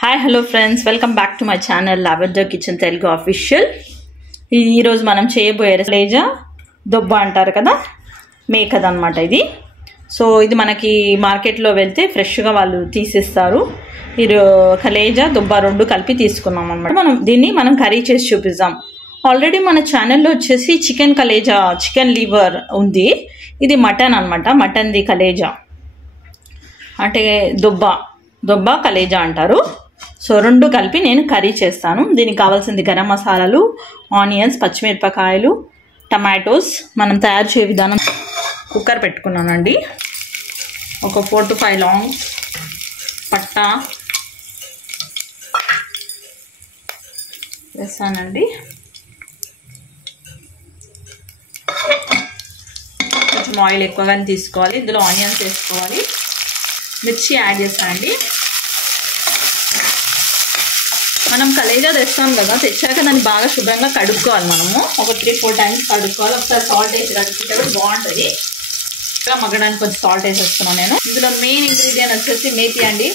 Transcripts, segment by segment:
Hi hello friends, welcome back to my channel lavender kitchen Telugu official. ఈరోజు మనం చేయబోయే కలేజా దొబ్బ అంటారు కదా, మేకదనమాట ఇది. సో ఇది మనకి మార్కెట్లో వెళ్తే ఫ్రెష్గా వాళ్ళు తీసిస్తారు. ఇది కలేజా దుబ్బ రెండు కలిపి తీసుకున్నాం అనమాట. మనం కర్రీ చేసి చూపిద్దాం. ఆల్రెడీ మన ఛానల్లో వచ్చేసి చికెన్ కలేజా, చికెన్ లివర్ ఉంది. ఇది మటన్ అనమాట, మటన్ది కలేజా అంటే దొబ్బ కలేజా అంటారు. సో రెండు కలిపి నేను కర్రీ చేస్తాను. దీనికి కావాల్సింది గరం మసాలాలు, ఆనియన్స్, పచ్చిమిరపకాయలు, టమాటోస్. మనం తయారు చేయ విధానం: కుక్కర్ పెట్టుకున్నానండి. ఒక 4 to 5 లాంగ్స్, పట్టా వేస్తానండి. కొంచెం ఆయిల్ ఎక్కువగానే తీసుకోవాలి. ఇందులో ఆనియన్స్ వేసుకోవాలి, మిర్చి యాడ్ చేస్తానండి. మనం కలేజా తెస్తాం కదా, తెచ్చాక దాన్ని బాగా శుభ్రంగా కడుక్కోవాలి. మనము ఒక 3-4 టైమ్స్ కడుక్కోవాలి. ఒకసారి సాల్ట్ వేసి కడుక్కుంటే కూడా బాగుంటుంది. ఇంకా మగ్గడానికి కొంచెం సాల్ట్ వేసేస్తున్నాను నేను. ఇందులో మెయిన్ ఇంగ్రీడియంట్ వచ్చేసి మేతి అండి.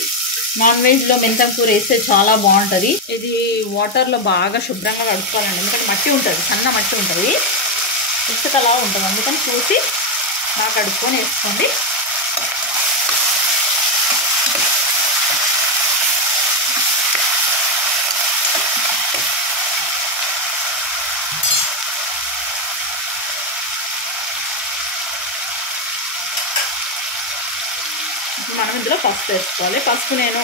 నాన్ వెజ్లో మెంతం కూర వేస్తే చాలా బాగుంటుంది. ఇది వాటర్లో బాగా శుభ్రంగా కడుక్కోవాలండి, ఎందుకంటే మట్టి ఉంటుంది, సన్న మట్టి ఉంటుంది, ఇసుకలా ఉంటుంది. అందుకని చూసి బాగా కడుక్కొని వేసుకోండి. మనం ఇందులో పసుపు వేసుకోవాలి. పసుపు నేను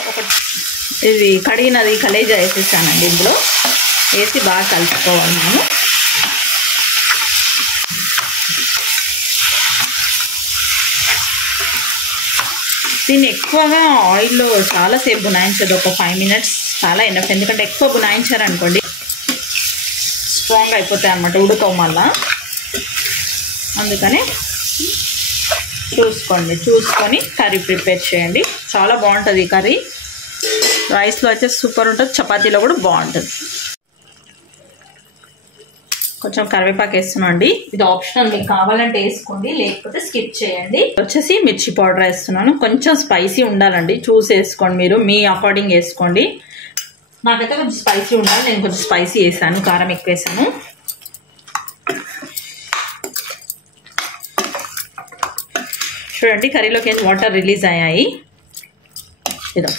ఇది కడిగినది కలేజా వేసేసానండి. ఇందులో వేసి బాగా కలుపుకోవాలి. మనం దీన్ని ఎక్కువగా ఆయిల్లో చాలాసేపు బునాయించదు. ఒక 5 minutes చాలా ఎనఫ్. ఎందుకంటే ఎక్కువ బునాయించారనుకోండి స్ట్రాంగ్ అయిపోతాయి అన్నమాట, ఉడకవు మళ్ళా. అందుకని చూసుకొని కర్రీ ప్రిపేర్ చేయండి. చాలా బాగుంటుంది ఈ కర్రీ. రైస్లో అయితే సూపర్ ఉంటుంది, చపాతీలో కూడా బాగుంటుంది. కొంచెం కరివేపాకు వేస్తున్నాను అండి. ఇది ఆప్షనల్, మీకు కావాలంటే వేసుకోండి, లేకపోతే స్కిప్ చేయండి. వచ్చేసి మిర్చి పౌడర్ వేస్తున్నాను. కొంచెం స్పైసీ ఉండాలండి, చూసి వేసుకోండి. మీరు మీ అకార్డింగ్ వేసుకోండి. నాకైతే కొంచెం స్పైసీ ఉండాలి, నేను కొంచెం స్పైసీ వేసాను, కారం ఎక్కువ వేసాను. చూడండి, కర్రీలోకి వాటర్ రిలీజ్ అయ్యాయి. ఇదో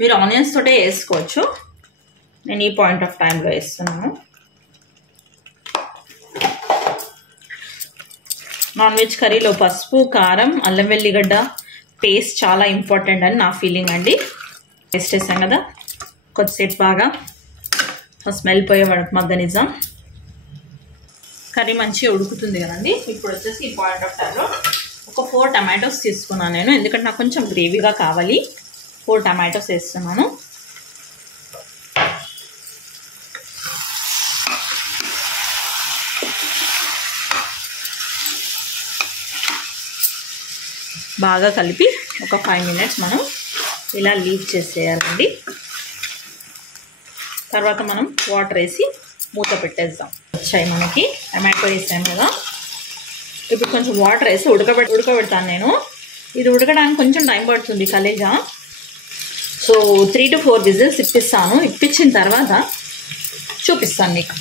మీరు ఆనియన్స్ తోటే వేసుకోవచ్చు. నేను ఈ పాయింట్ ఆఫ్ టైంలో వేస్తున్నాను. నాన్ వెజ్ కర్రీలో పసుపు, కారం, అల్లం వెల్లిగడ్డ పేస్ట్ చాలా ఇంపార్టెంట్ అని నా ఫీలింగ్ అండి. పేస్ట్ వేసాం కదా, కొద్దిసేపు బాగా స్మెల్ పోయే వరకు మగ్గనిద్దాం. కర్రీ మంచిగా ఉడుకుతుంది కదండి. ఇప్పుడు వచ్చేసి ఈ పాయింట్ ఆఫ్ టైంలో ఒక 4 టమాటోస్ తీసుకున్నాను నేను, ఎందుకంటే నాకు కొంచెం గ్రేవీగా కావాలి. 4 టమాటోస్ వేస్తున్నాను. బాగా కలిపి ఒక 5 minutes మనం ఇలా లీవ్ చేసేయాలండి. తర్వాత మనం వాటర్ వేసి మూత పెట్టేద్దాం. వచ్చాయి మనకి, టమాటో వేసాం కదా. ఇప్పుడు కొంచెం వాటర్ వేసి ఉడకబెడతాను నేను. ఇది ఉడకడానికి కొంచెం టైం పడుతుంది కలేజా. సో 3 to 4 విజిల్స్ ఇప్పిస్తాను. ఇప్పించిన తర్వాత చూపిస్తాను మీకు.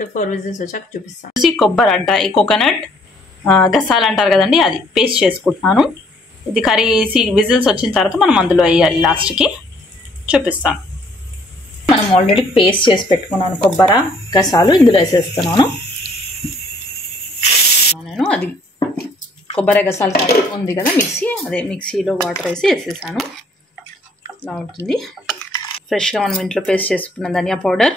to 4 విజిల్స్ వచ్చాక చూపిస్తాను. కొబ్బరి అంట, ఈ కోకోనట్ గసాలు అంటారు కదండి, అది పేస్ట్ చేసుకుంటున్నాను. ఇది కర్రీ విజిల్స్ వచ్చిన తర్వాత మనం అందులో వేయాలి. లాస్ట్కి చూపిస్తాను. మనం ఆల్రెడీ పేస్ట్ చేసి పెట్టుకున్నాను కొబ్బరి గసాలు, ఇందులో వేసేస్తున్నాను నేను. అది కొబ్బరి గసాలు ఉంది కదా మిక్సీ, అదే మిక్సీలో వాటర్ వేసి వేసేసాను. ఇలా ఉంటుంది. ఫ్రెష్గా మనం ఇంట్లో పేస్ట్ చేసుకున్న ధనియా powder,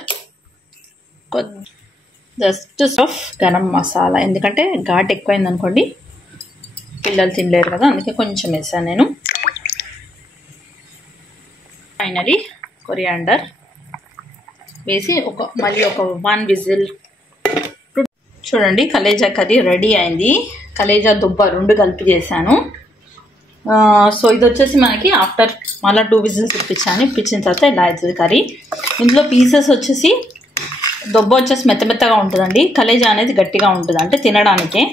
just half garam masala, ఎందుకంటే ఘాట్ ఎక్కువైంది అనుకోండి పిల్లలు తినలేరు కదా, అందుకే కొంచెం వేసాను నేను. ఫైనలీ కొరియాండర్ వేసి మళ్ళీ ఒక 1 విజిల్. చూడండి, కలేజా కర్రీ రెడీ అయింది. కలేజా దుబ్బ రెండు కలిపి చేశాను. సో ఇది వచ్చేసి మనకి ఆఫ్టర్ మళ్ళీ 2 విజిల్స్ ఇప్పించిన తర్వాత ఇలా అవుతుంది కర్రీ. ఇందులో పీసెస్ వచ్చేసి దొబ్బ వచ్చేసి మెత్తగా ఉంటుందండి, కలేజా అనేది గట్టిగా ఉంటుంది, అంటే తినడానికే.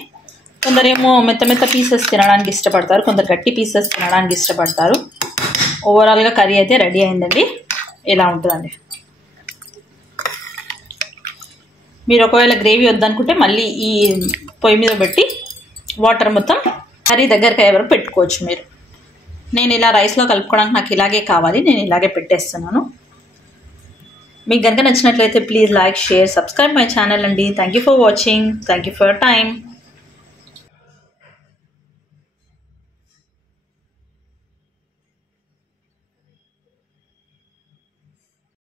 కొందరేమో మెత్త పీసెస్ తినడానికి ఇష్టపడతారు, కొందరు గట్టి పీసెస్ తినడానికి ఇష్టపడతారు. ఓవరాల్గా కర్రీ అయితే రెడీ అయిందండి. ఇలా ఉంటుందండి. మీరు ఒకవేళ గ్రేవీ వద్దనుకుంటే మళ్ళీ ఈ పొయ్యి మీద పెట్టి వాటర్ మొత్తం కర్రీ దగ్గరికి అయ్యే వరకు పెట్టుకోవచ్చు మీరు. నేను ఇలా రైస్లో కలుపుకోవడానికి నాకు ఇలాగే కావాలి, నేను ఇలాగే పెట్టేస్తున్నాను. మీకు కనుక నచ్చినట్లయితే please like, share, subscribe my channel అండి. Thank you for watching. Thank you for your time.